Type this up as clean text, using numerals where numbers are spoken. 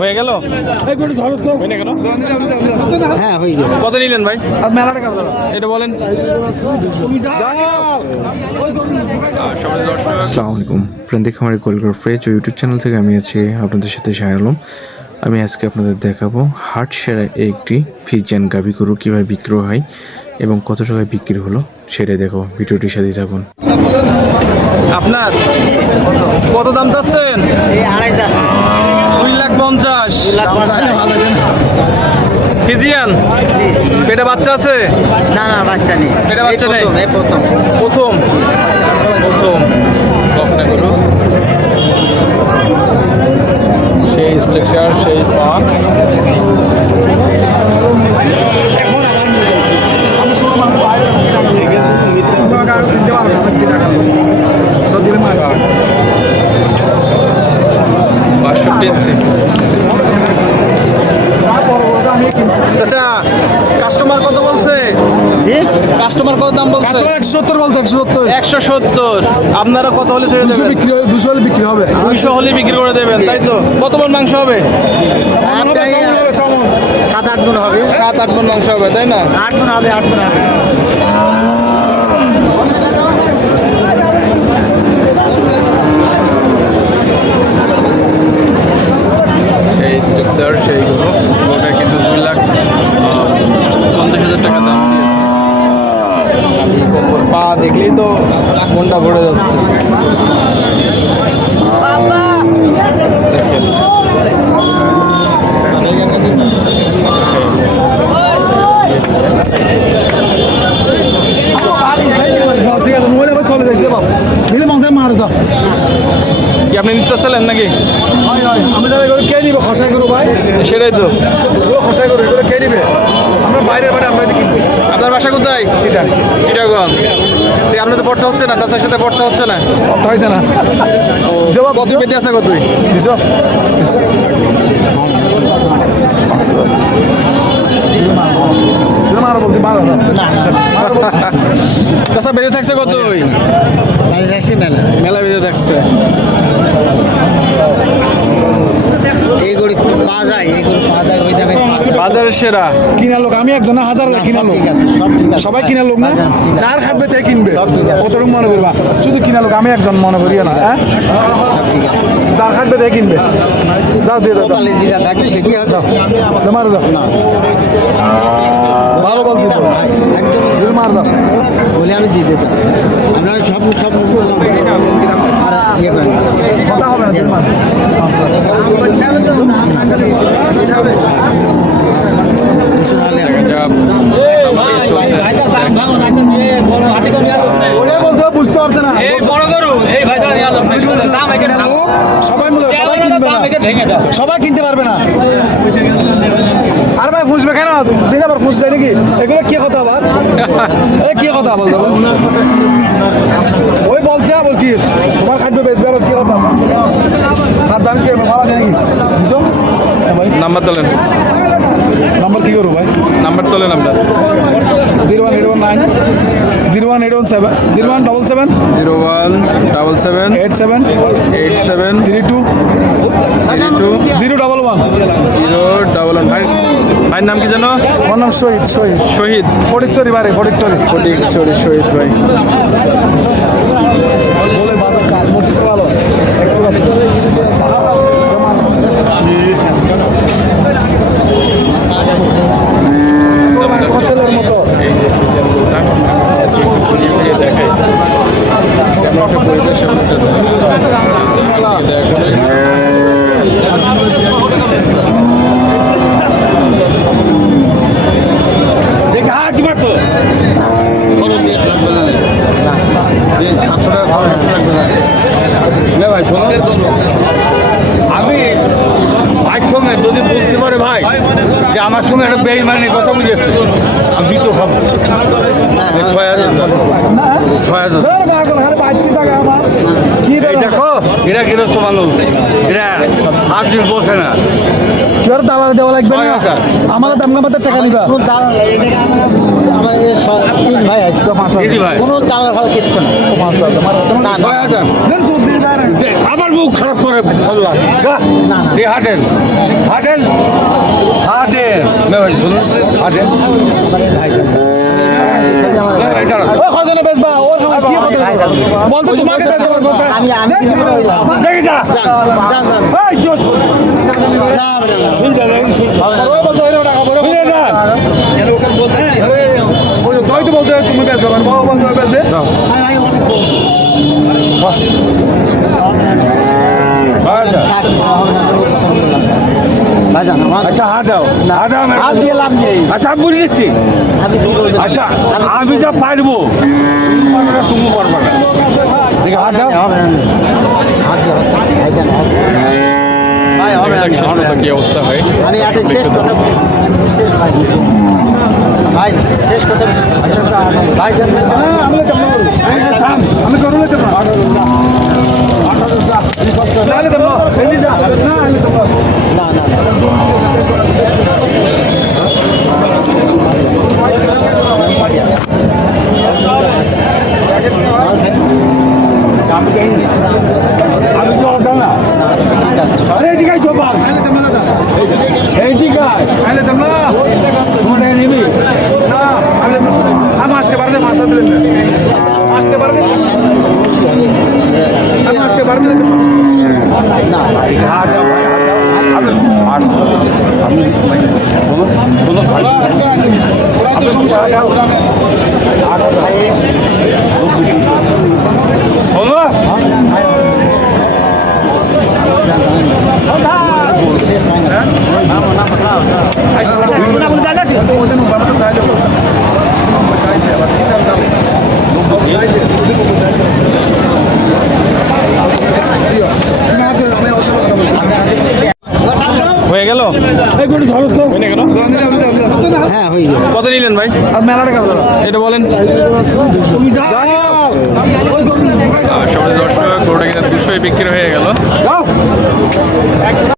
হয়ে গেল? হ্যাঁ হয়ে গেছে। কত নিলেন ভাই? মেলা টাকা এটা বলেন। আসসালামু আলাইকুম ফ্রেন্ড, দেখে আমার কলকাতা ফ্রেজ ইউটিউব চ্যানেল থেকে আমি আছি আপনাদের সাথে শাহ আলম। আমি আজকে আপনাদের দেখাবো হাট সেরা একটি ফ্রিজিয়ান গাভী গরু কীভাবে বিক্রি হয় এবং কত টাকায় বিক্রি হলো সেটাই দেখো, ভিডিওটির সাথে থাকুন। আপনার কত দাম চাচ্ছেন? 2,50,000। ফিজিয়ান পেটে বাচ্চা আছে? না না বাচ্চা নেই, পেটে বাচ্চা নেই, প্রথম প্রথম প্রথম বকনা গরু, সেই স্ট্রাকচার, সেই পা। চাচা কাস্টমার কত বলছে? কাস্টমার কত দাম বলছে? 170 বলতে 170। আপনারা কত হলে ছেড়ে দেবেন? 200 হলে বিক্রি হবে। 200 হলে বিক্রি করে দেবেন, তাই তো? কত মন মাংস হবে? 7-8 গুণ হবে। 7-8 মন মাংস হবে, তাই না? 8 গুণ হবে, 8 গুণ হবে। সেই স্ট্রাকচার, সেইগুলো ওটা কিন্তু 2,50,000 টাকা দাম দিয়েছে। পা দেখলেই তো মনটা ভরে যাচ্ছে। কি আপনি নিতে চাচ্ছিলেন নাকি? আমি যারা এগুলো কে নিবে? খসাই করো ভাই, সেটাই তো। এগুলো খসাই করো, এগুলো কে নিবে? আমরা বাইরের বাড়ি আমরা কিনবো। আপনার বাসা কোথায়? চিটাগং। আপনার তো পড়তে হচ্ছে না, চাচার সাথে পড়তে হচ্ছে না? কথা হয়েছে না। কত পেতে আছে কত? চাচা বেঁধে থাকছে কত? মেলা বেঁধে থাকছে। এই গরিব পাওয়া যায়, এই গরিব পাওয়া যায়, ওই দামে বাজারের সেরা কিনা লোক আমি একজন, 1000 কিনা লোক। ঠিক আছে, সব ঠিক আছে, সবাই কিনা লোক না, যার খাবে তাই কিনবে। কতটুকু মনে করবা? শুধু কিনা লোক আমি একজন মনে করি না। হ্যাঁ ঠিক আছে, যার খাবে তাই কিনবে। যাও দিয়ে দাও, জিরা থাকবে সেটি হবে। মারো দাও না, ভালো বলছি তো একদম মার দাও বলে আমি দিয়ে দিতাম। আপনারা সব ইয়ে করেন, কথা হবে না। বুঝতে পারছে না, সবাই কিনতে পারবে না। আর ভাই ফুসবে কেন? যে আবার ফুসছে নাকি? এগুলো কি কথা আবার? কি কথা বলতো? ওই বলছে আবার কি তোমার খাদ্য বেচবে, আবার কি কথা? হাত জানিস কি ভাড়া দেয় নাকি? বুঝছো? নাম্বার তোলেন। নাম্বার কি করবো ভাই? নাম্বার তোলেন আপনার। 01819 01817 01777 01777 87 32 011 ভাই, ভাইয়ের নাম কি জানো? আমার নাম শহীদ। শহীদ ফটিকচুরি বাড়ি, ফটিকচুরি শহীদ ভাই। বলে ভালো ছেলের মতো দেখাই পরিবেশের আমি ভাইয়ের সঙ্গে যদি বলতে পারে ভাই যে আমার সঙ্গে একটা বেইমানি কথা বুঝেছে, আমি দিতে হবে 6,000। এই দেখো এরা গৃহস্থ মানুষ, এরা 7 দিন বসে না। তোর দালাল দেওয়া লাগবে না, আমাদের দাম আমাদের টাকা নিবা। আমার 3 ভাই আছে তো 5,000 ভাই, কোনো দালাল ভালো কিচ্ছু না। 6,000 আবার মুখ খারাপ করে বললাম না হাটেন হাটেন হাটেন না ভাই শুনুন হাটেন ও কজনে বেচবা ওর কি কথা বলতো তোমাকে বেচতে পারবো দেখি যা এই জোট ওই বলতো ওই টাকা বড় বুঝে যা ওই তো বলতে তুমি বেচবে মানে বাবা বলতে বেচবে আচ্ছা হাত দাও হাত দিয়ে লাভ নেই আচ্ছা আমি বলে দিচ্ছি আচ্ছা আমি যা পারবো তুমি পারবে না দেখে হাত দাও কি অবস্থা হয় আমি আজ শেষ কথা শেষ ভাই ভাই শেষ কথা ভাই আমি করবো না না আমি তো কথা না আরে ঠিক আছে বাবা এই ঠিক আছে আইলে দেব না মোটা নিবি না আমি আসতে পারলে মাছ দিলেন আসতে পারলে আমি আসতে পারলে না হাত দাও ভাই হাত দাও আমি হাত আমি শুনুন শুনুন ভাই শোনো হয়ে গেল হয়ে গেল হ্যাঁ হয়ে গেছে কত নিলেন ভাই মেলা টাকা এটা বলেন সবাই দর্শক গরুটা কিনা 200 বিক্রি হয়ে গেল